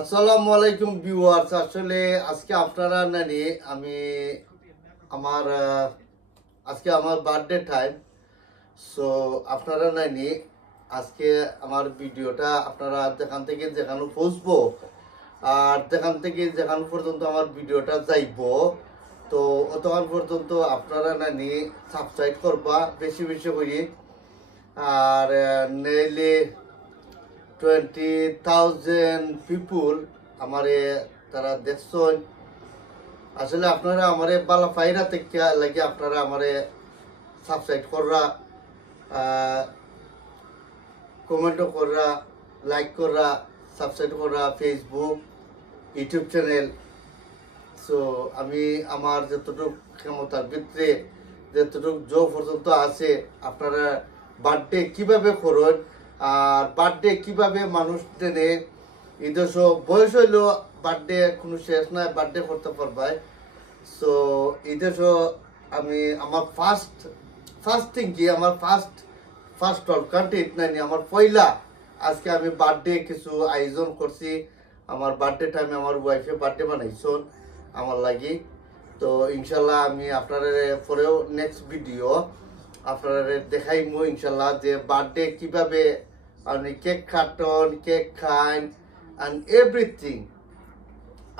আসসালামু আলাইকুম ভিউয়ার্স। আসলে আজকে আপনারা জানি আমি আমার আজকে আমার বার্থডে টাইম। সো আপনারা জানি আজকে আমার ভিডিওটা আপনারা যেখান থেকে যেখানে পৌঁছবো আর যেখান থেকে যেখান পর্যন্ত আমার ভিডিওটা যাইব, তো অতক্ষণ পর্যন্ত আপনারা জানি সাবস্ক্রাইব করবা বেশি বেশি করি। আর নেইলে 20,000 পিপুল আমারে তারা দেখছেন। আসলে আপনারা আমারে বালা ফাইরা থেকে লাগে আপনারা আমারে সাবস্ক্রাইব কররা, কমেন্টও কররা, লাইক কররা, সাবস্ক্রাইব কররা ফেসবুক ইউটিউব চ্যানেল। সো আমি আমার যতটুকু ক্ষমতার ভিতরে যতটুকু জো পর্যন্ত আছে আপনারা বার্থডে কিভাবে করুন আর বার্থডে কিভাবে মানুষ টেনে ঈদশ বয়স হইলেও বার্থডে কোনো শেষ নাই, বার্থডে করতে পারবাই। সো ঈদশ আমি আমার ফার্স্ট থিং কি আমার ফার্স্ট অল কন্টেন্ট নাই আমার পয়লা আজকে আমি বার্থডে কিছু আয়োজন করছি। আমার বার্থডে টাইমে আমার ওয়াইফে বার্থডে বানাইছন আমার লাগি। তো ইনশাল্লাহ আমি আপনারা পরেও নেক্সট ভিডিও আপনারা দেখাইমু ইনশাল্লাহ যে বার্থডে কিভাবে আপনি কেক কাটন, কেক খান অ্যান্ড এভরিথিং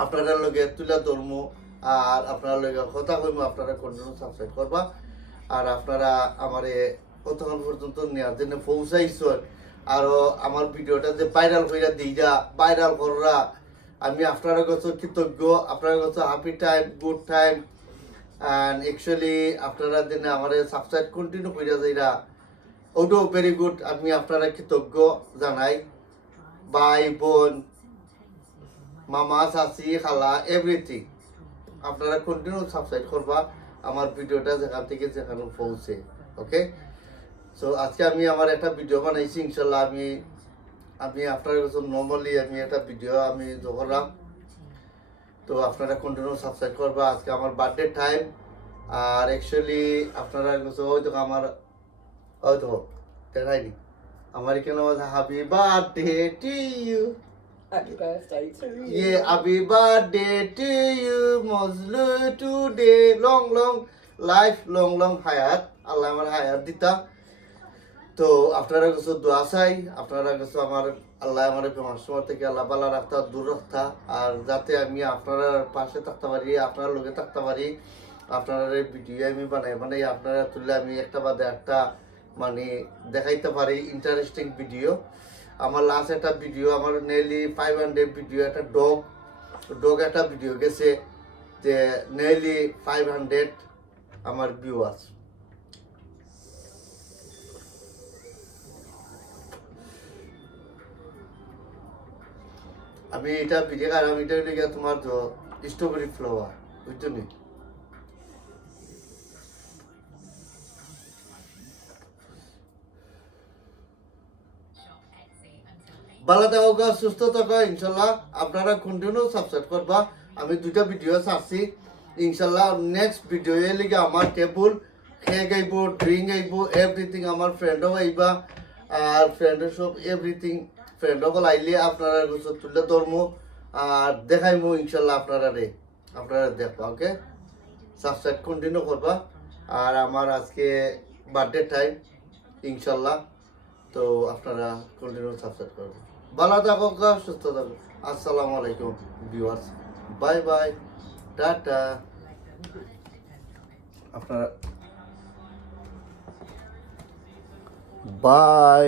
আপনারা লগে তুলে ধরমু আর আপনারা লগে কথা কইমু। আপনারা কন্টিনিউ সাবস্ক্রাইব করবা আর আপনারা আমারে কতক্ষণ পর্যন্ত নেওয়ার জন্য পৌঁছাইছেন। আরও আমার ভিডিওটা যে ভাইরাল হইয়া দিইরা ভাইরাল কররা আমি আপনারা কাছে কৃতজ্ঞ। আপনার কাছে happy time, good time and actually আপনারা দিনে আমার সাবস্ক্রাইব কন্টিনিউ করিয়া যাইরা ওটাও ভেরি গুড। আমি আপনারা কৃতজ্ঞ জানাই। ভাই বোন, মামা চাচি খালা এভরিথিং আপনারা কন্টিনিউ সাবস্ক্রাইব করবা আমার ভিডিওটা যেখান থেকে যেখানে পৌঁছে। ওকে, সো আজকে আমি আমার একটা ভিডিও বানাইছি ইনশাল্লাহ। আমি আপনার কাছে নর্মালি আমি একটা ভিডিও আমি করলাম। তো আপনারা কন্টিনিউ সাবস্ক্রাইব করবা। আজকে আমার বার্থডে টাইম আর অ্যাকচুয়ালি আপনারা কাছে হয়তো আমার হয়তো দেখাইনি আমার এখানে happy birthday to you, Happy birthday to you. yeah, happy birthday to you মজলু today, long long life, long long হায়াত, আল্লাহ আমার হায়াত দিতা। তো আপনারা কাছে দোয়া চাই, আপনারা কাছে আমার আল্লাহ আমার সময় থেকে আল্লাহ পাল্লা রাখতা, দূর রাখতা আর যাতে আমি আপনারা পাশে থাকতে পারি, আপনার লোকে থাকতে পারি। আপনারা ভিডিও আমি বানাই আপনারা তুললে আমি একটা বাদে একটা মানে দেখাইতে পারি ইন্টারেস্টিং ভিডিও। আমার লাস্ট একটা ভিডিও আমার নেইলি 500 ভিডিও একটা ডগ একটা ভিডিও গেছে যে নেইলি 500 আমার ভিউয়ার্স। আমি এটা ভিডিও আর আমি এটা লিখে তোমার তো স্ট্রবেরি ফ্লাওয়ার বুঝছো নি। ভালো থাকো, সুস্থ থাকো ইনশাল্লাহ। আপনারা কন্টিনিউ সাবস্ক্রাইব করবা। আমি দুইটা ভিডিও ছাড়ছি ইনশাল্লাহ। নেক্সট ভিডিও এর লিগে আমার টেবুল কেক আইব, ড্রিঙ্ক আইব, এভরিথিং আমার ফ্রেন্ডও আইবা আর ফ্রেন্ডের সব এভরিথিং ফ্রেন্ডসকল আইলে আপনারা তুলে ধরমু আর দেখাইমু ইনশাল্লাহ। আপনারা দেখবা। ওকে, সাবস্ক্রাইব কন্টিনিউ করবা আর আমার আজকে বার্থডে টাইম ইনশাল্লাহ। তো আপনারা কন্টিনিউ সাবস্ক্রাইব করবেন। ভালো থাকো, সুস্থ থাকো। আসসালামু আলাইকুম ভিউয়ার্স, বাই বাই, টাটা। আপনারা বাই।